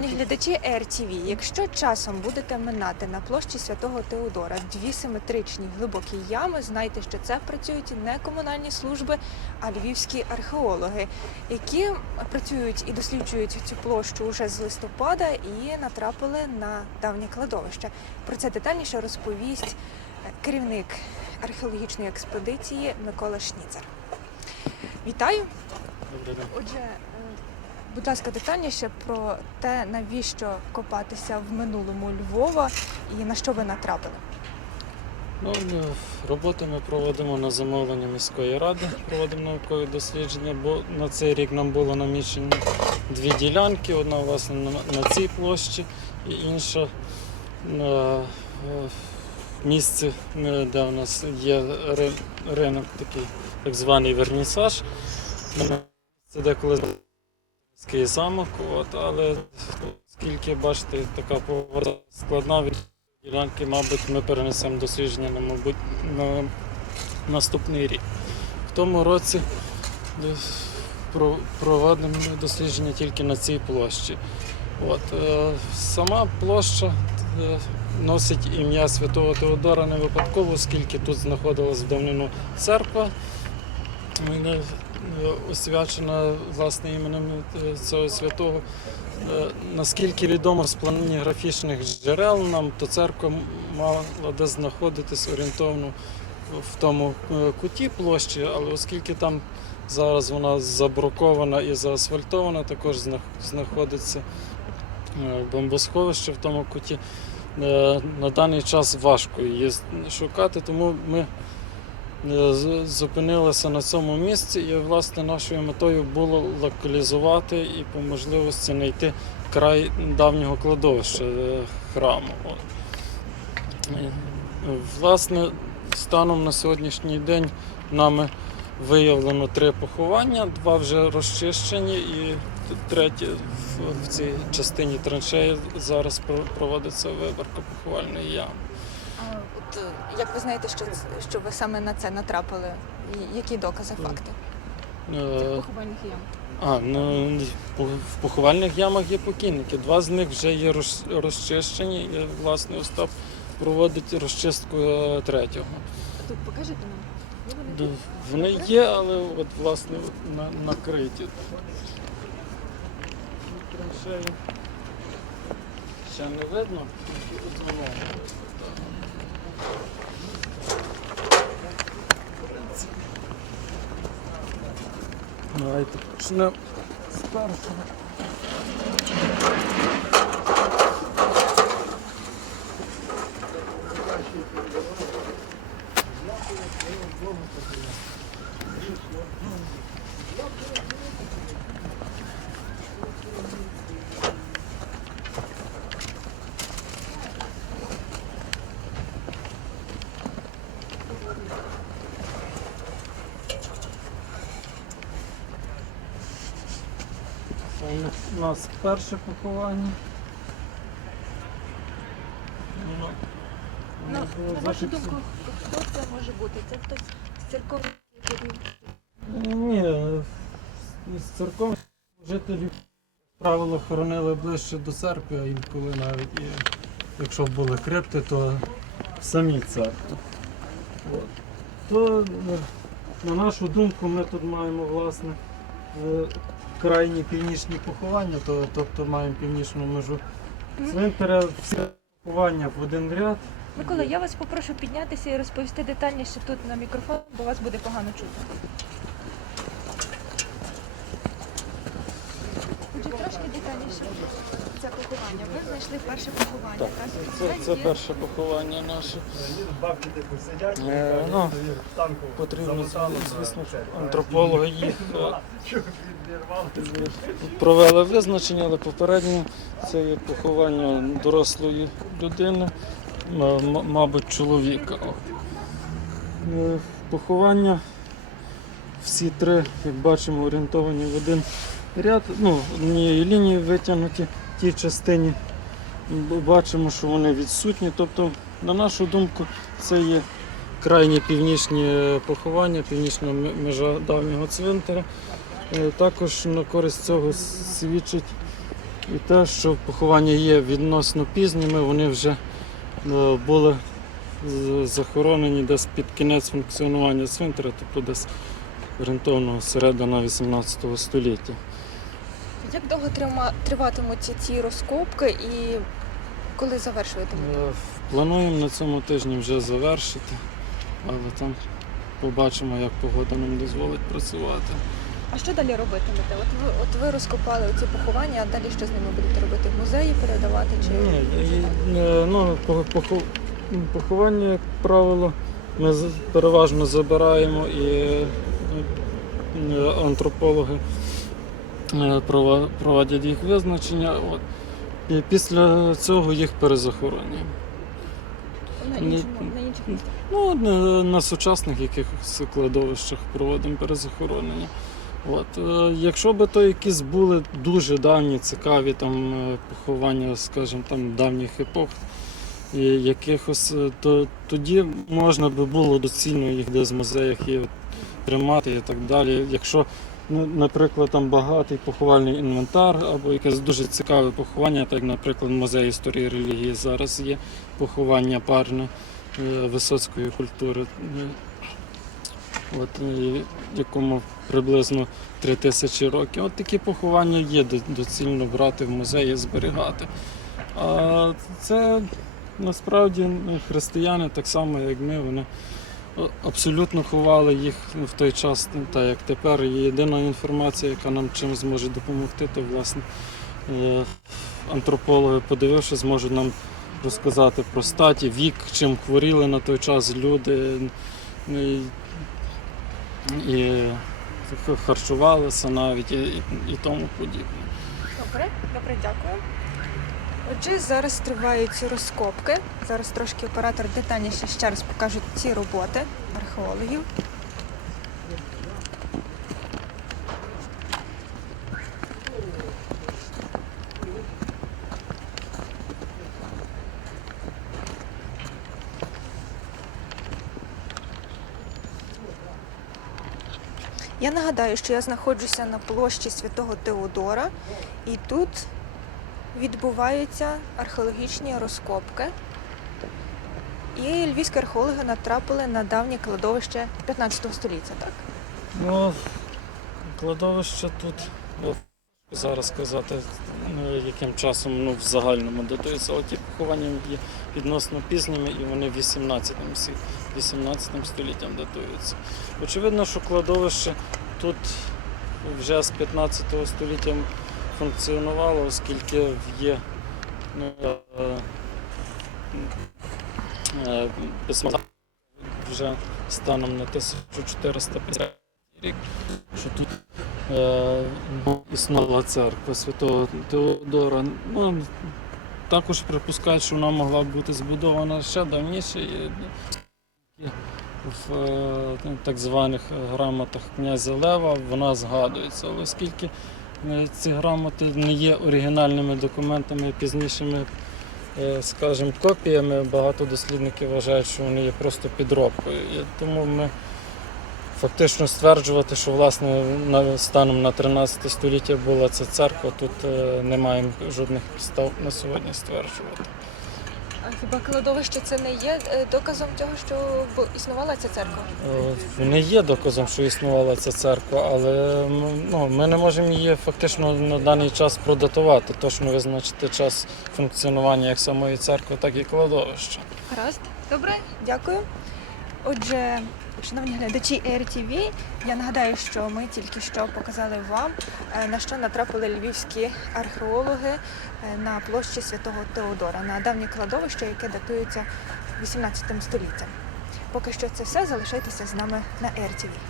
Шановні глядачі РТВ, якщо часом будете минати на площі Святого Теодора дві симетричні глибокі ями, знайте, що це працюють не комунальні служби, а львівські археологи, які працюють і досліджують цю площу уже з листопада і натрапили на давнє кладовище. Про це детальніше розповість керівник археологічної експедиції Микола Шніцер. Вітаю! Добрий день. Отже, будь ласка, детальніше про те, навіщо копатися в минулому Львова і на що ви натрапили. Ну, е, роботи ми проводимо на замовлення міської ради, проводимо наукові дослідження, бо на цей рік нам було намічені дві ділянки: одна власне на, цій площі і інша на е, місці, е, де у нас є ринок, такий так званий вернісаж. Це де колись був замок, от, але оскільки бачите, така погода складна від ділянки, мабуть, ми перенесемо дослідження на, мабуть, на наступний рік. В тому році про- проводимо дослідження тільки на цій площі. От, е, сама площа е, носить ім'я Святого Теодора не випадково, оскільки тут знаходилась в давнину церква. Освячена власне іменем е, цього святого. Е, Наскільки відомо з планіграфічних джерел нам, то церква мала де знаходитись орієнтовно в тому е, куті площі, але оскільки там зараз вона забрукована і заасфальтована, також знаходиться бомбосховище в тому куті. На даний час важко її шукати, тому ми зупинилися на цьому місці, і власне нашою метою було локалізувати і по можливості знайти край давнього кладовища е, храму. Е, Власне, станом на сьогоднішній день нами виявлено три поховання, два вже розчищені, і третє в цій частині траншеї зараз проводиться виборка поховальної ями. От е, як ви знаєте, що, що ви саме на це натрапили? І які докази, факти? Е, Поховальних ям. А, ну по- в поховальних ямах є покійники. Два з них вже є роз- розчищені. І, власне, Остап проводить розчистку е, третього. Тут покажете нам? Вони Д- тут? Вони є, але от власне на, накриті. Траншеї ще не видно, тільки от воно. Давайте почнемо з першого. Це у нас перше поховання. Ну, Ну, було на вашу думку, хто це може бути? Це хтось з церковних? Ні, з церковних жителів, правило, хоронили ближче до церкви, а інколи навіть і якщо були крипти, то в самій церкві. От. То, ну, на нашу думку, ми тут маємо власне крайні північні поховання, то, тобто маємо північну межу цвинтаря, всі поховання в один ряд. Микола, я вас попрошу піднятися і розповісти детальніше тут на мікрофон, бо вас буде погано чути. Отже, трошки детальніше це поховання. Ви знайшли перше поховання. Так, так? Це, це перше поховання наше. Бабки типу сидять, Е, ну, Потрібно, звісно, антропологи їх е, провели визначення, але попередньо це є поховання дорослої людини, м- мабуть, чоловіка. Е, Поховання всі три, як бачимо, орієнтовані в один ряд, ну, однією лінією витягнуті в тій частині. Бачимо, що вони відсутні. Тобто, на нашу думку, це є крайні північні е, поховання, північна межа давнього цвинтаря. Е, Також на користь цього свідчить І те, що поховання є відносно пізніми, вони вже е, були захоронені десь під кінець функціонування цвинтаря, тобто десь орієнтовно середина 18 століття. Як довго триватимуть ці розкопки і коли завершуватимуть? Е, Плануємо на цьому тижні вже завершити, але там побачимо, як погода нам дозволить працювати. А що далі робитимете? От ви от ви розкопали ці поховання, а далі що з ними будете робити? В музеї передавати чи Ні, е, ну, поховання, як правило, ми переважно забираємо і антропологи е, проводять їх визначення. От. І після цього їх перезахоронюємо. на іншому на? Ну, на, на сучасних якихось кладовищах проводимо перезахоронення. От, е, якщо би то якісь були дуже давні, цікаві там е, поховання, скажімо, там давніх епох, і якихось, е, то тоді можна би було доцільно їх десь в музеях і тримати і так далі. Якщо, ну, наприклад, там багатий поховальний інвентар або якесь дуже цікаве поховання, так, наприклад, музей історії релігії зараз є поховання парне е, висоцької культури, е, от, е, якому приблизно три тисячі років. От такі поховання є доцільно брати в музеї, зберігати. А це насправді християни, так само як ми, вони абсолютно ховали їх в той час, ну, так як тепер. Єдина інформація, яка нам чим зможе допомогти, то власне е, антропологи, подивившись, зможуть нам розказати про статі, вік, чим хворіли на той час люди. ну, І, харчувалися навіть і, і тому подібне. Добре, добре, дякую. Отже, зараз тривають розкопки. Зараз трошки оператор детальніше ще раз покажуть ці роботи археологів. Я нагадаю, що я знаходжуся на площі Святого Теодора, і тут відбуваються археологічні розкопки. І львівські археологи натрапили на давнє кладовище 15 століття, так? Ну, кладовище тут ну, зараз сказати, ну, яким часом ну, в загальному датується. Оті поховання є відносно пізніми і вони 18, всі 18 століттям датуються. Очевидно, що кладовище тут вже з 15 століття функціонувало, оскільки є ну, е, е, письма вже станом на 1450 рік, що тут е, існувала церква Святого Теодора. Ну, також припускають, що вона могла бути збудована ще давніше. В е, так званих грамотах князя Лева вона згадується. Оскільки ці грамоти не є оригінальними документами, пізнішими, е, скажімо, копіями, багато дослідників вважають, що вони є просто підробкою. І тому ми фактично стверджувати, що власне станом на 13 століття була ця церква, тут е, не маємо жодних підстав на сьогодні стверджувати. А хіба кладовище це не є е, доказом того, що існувала ця церква? Е, Не є доказом, що існувала ця церква, але ну, ми не можемо її фактично на даний час продатувати, точно визначити час функціонування як самої церкви, так і кладовища. Гаразд. Добре, дякую. Отже, шановні глядачі ЕРТВ, я нагадаю, що ми тільки що показали вам, е, на що натрапили львівські археологи е, на площі Святого Теодора, на давнє кладовище, яке датується 18 століттям. Поки що це все. Залишайтеся з нами на ЕРТВ.